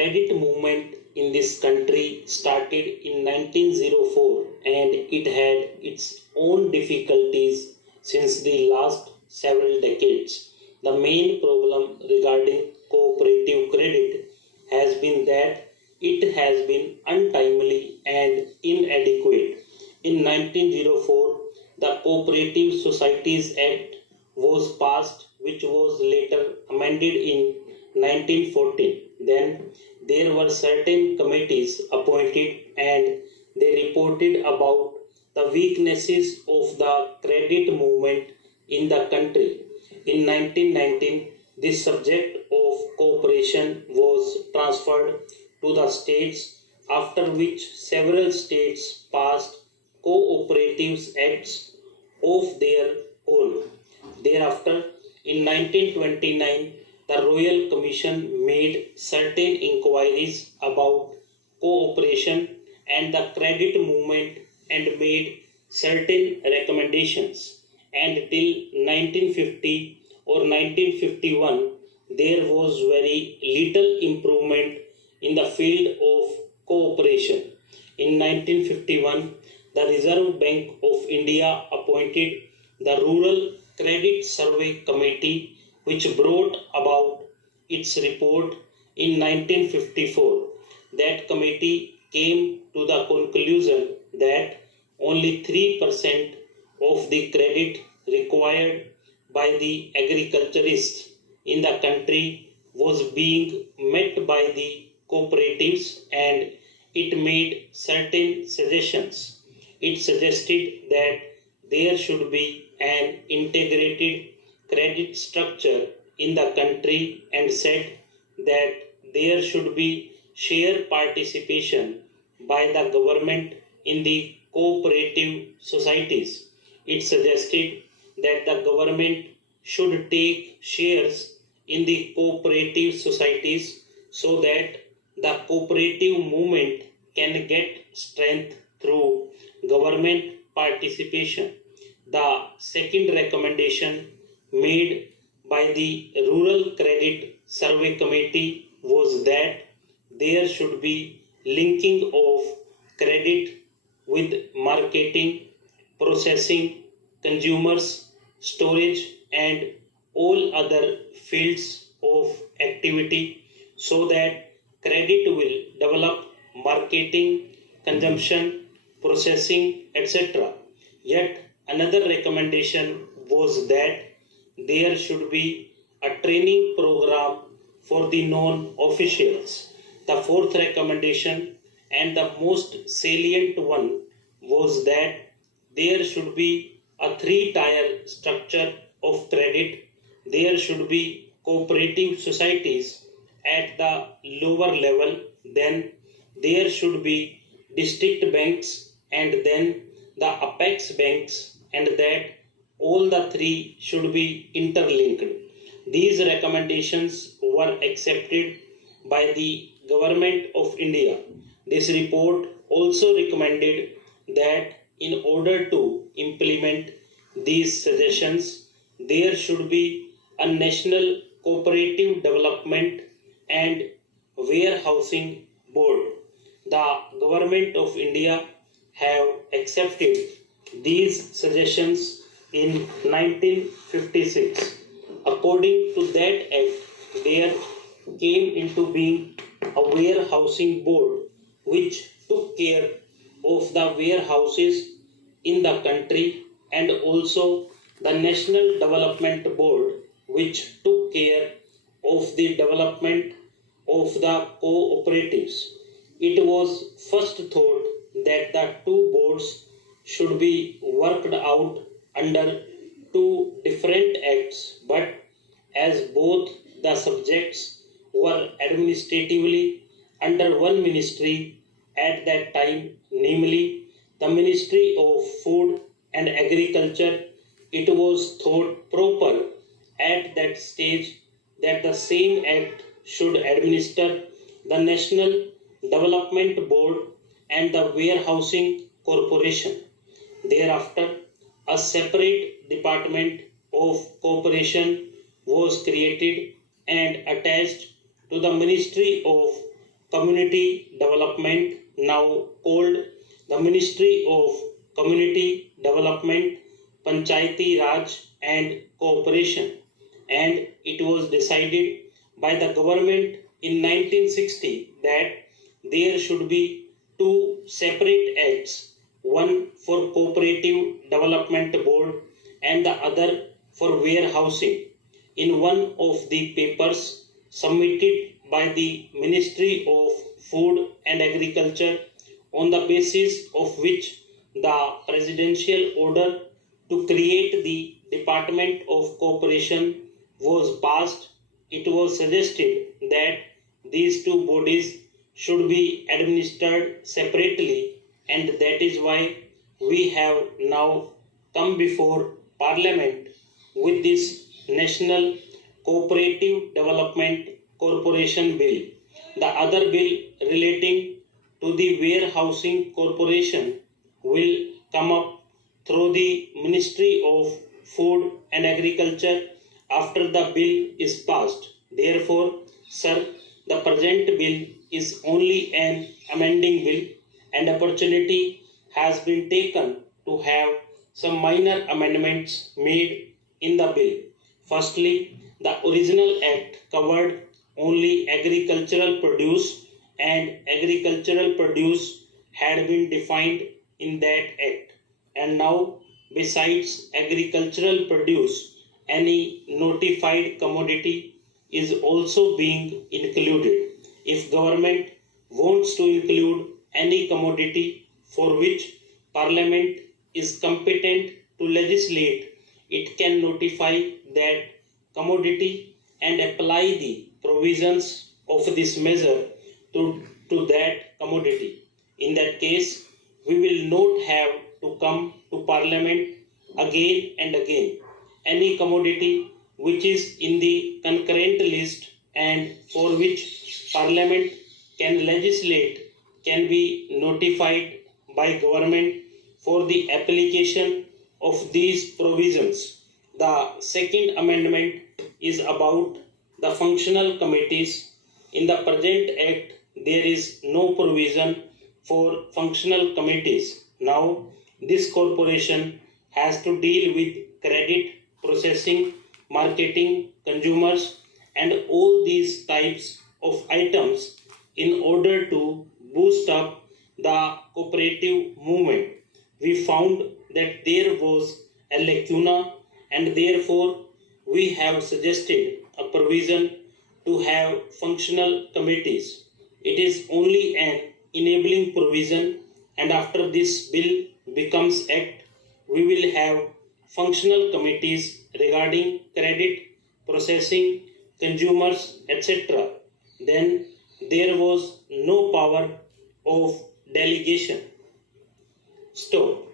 credit movement in this country started in 1904 and it had its own difficulties since the last several decades. The main problem regarding cooperative credit has been that it has been untimely and inadequate. In 1904, the Cooperative Societies Act was passed, which was later amended in 1914. Then there were certain committees appointed and they reported about the weaknesses of the credit movement in the country. In 1919, this subject of cooperation was transferred to the states, after which several states passed cooperatives acts of their own. Thereafter, in 1929, the Royal Commission made certain inquiries about cooperation and the credit movement and made certain recommendations. And till 1950 or 1951, there was very little improvement in the field of cooperation. In 1951, the Reserve Bank of India appointed the Rural Credit Survey Committee, which brought about its report in 1954. That committee came to the conclusion that only 3% of the credit required by the agriculturists in the country was being met by the cooperatives, and it made certain suggestions. It suggested that there should be an integrated credit structure in the country and said that there should be share participation by the government in the cooperative societies. It suggested that the government should take shares in the cooperative societies so that the cooperative movement can get strength through government participation. The second recommendation made by the Rural Credit Survey Committee was that there should be linking of credit with marketing, processing, consumers, storage, and all other fields of activity so that credit will develop marketing, consumption, processing, etc. Yet another recommendation was that there should be a training program for the non-officials. The fourth recommendation and the most salient one was that there should be a three-tier structure of credit. There should be cooperative societies at the lower level, then there should be district banks, and then the apex banks, and that all the three should be interlinked. These recommendations were accepted by the Government of India. This report also recommended that in order to implement these suggestions, there should be a national cooperative development and warehousing board. The Government of India have accepted these suggestions in 1956. According to that act, there came into being a warehousing board which took care of the warehouses in the country, and also the National Development Board which took care of the development of the cooperatives. It was first thought that the two boards should be worked out under two different acts, but as both the subjects were administratively under one ministry at that time, namely the Ministry of Food and Agriculture, it was thought proper at that stage that the same act should administer the National Development Board and the Warehousing Corporation. Thereafter, a separate Department of Cooperation was created and attached to the Ministry of Community Development, now called the Ministry of Community Development, Panchayati Raj and Cooperation, and it was decided by the government in 1960 that there should be two separate acts, one for Cooperative Development Board and the other for warehousing. In one of the papers submitted by the Ministry of Food and Agriculture, on the basis of which the presidential order to create the Department of Cooperation was passed, it was suggested that these two bodies should be administered separately, and that is why we have now come before Parliament with this National Cooperative Development Corporation Bill. The other bill relating to the Warehousing Corporation will come up through the Ministry of Food and Agriculture after the bill is passed. Therefore, sir, the present bill is only an amending bill, and opportunity has been taken to have some minor amendments made in the bill. Firstly, the original act covered only agricultural produce, and agricultural produce had been defined in that act. And now, besides agricultural produce, any notified commodity is also being included. If government wants to include any commodity for which Parliament is competent to legislate, it can notify that commodity and apply the provisions of this measure to that commodity. In that case, we will not have to come to Parliament again and again. Any commodity which is in the concurrent list and for which Parliament can legislate can be notified by government for the application of these provisions. The second amendment is about the functional committees. In the present act, there is no provision for functional committees. Now, this corporation has to deal with credit, processing, marketing, consumers, and all these types of items in order to boost up the cooperative movement. We found that there was a lacuna, and therefore we have suggested a provision to have functional committees. It is only an enabling provision, and after this bill becomes act, we will have functional committees regarding credit, processing, consumers, etc. Then there was no power of delegation. Stop.